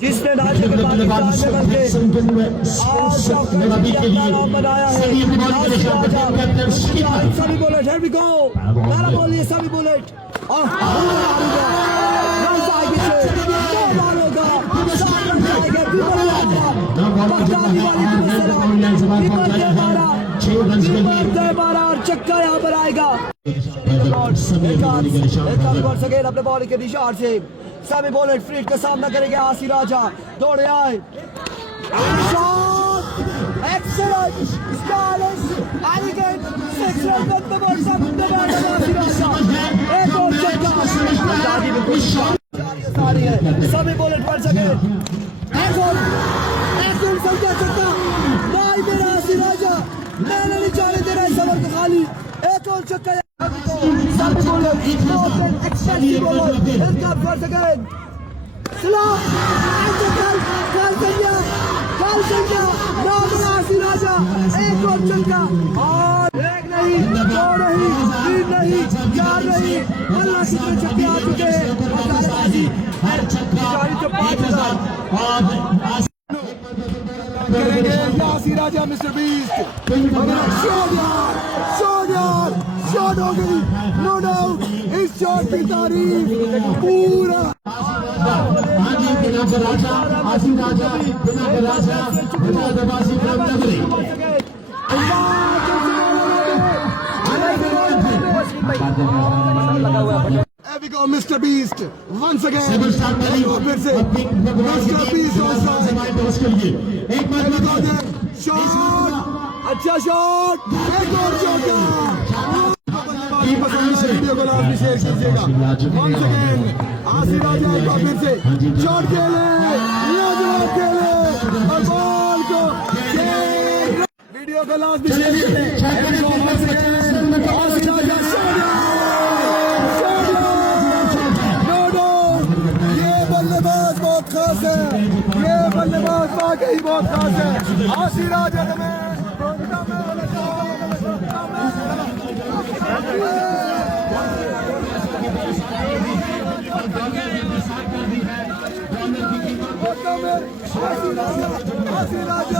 जिसने राज्य के पाकिस्तान में बनाया है सभी बुलेट here we go पहला बॉल ये सभी बुलेट और चक्का यहाँ पर आएगा अपने बॉल के निशान से सभी बॉलर फ्रीट का सामना करेंगे आसी राजा दौड़े आए excellent stylish elegant 6 run with the ball आसी राजा एक और छक्का सभी बॉलर पड़ सके एक और संख्या छक्का भाई मेरा आसी राजा मैंने नहीं जाने दे रहा इस ओवर को खाली एक और छक्का सभी बॉलर एक्सपेक्टेड बॉलर इनका फर्स्ट अगेन स्लो काल संख्या आसी राजा एक और छक्का और एक नहीं दो नहीं तीन नहीं चार नहीं अल्लाह कितने छक्के आ चुके हैं हर छक्का 5,000 करेंगे आसी राजा मिस्टर बीस्ट शॉट हो गई नो डाउट इस शॉट की तारीफ पूरा आसी राजा There we go, Mr. Beast. Once again. फिर से Mr. Beast also. एक बार शॉट अच्छा शॉट एक और शॉट वीडियो को लास्ट में शेयर कीजिएगा Once again, आसी राजा एक बार फिर से शॉट खेले लाजवाब खेले और बॉल को वीडियो को लास्ट में शेयर कीजिए आसी राजा बल्लेबाज बहुत खास है ये बल्लेबाज वाकई बहुत खास है आसी राजा में आसी राजा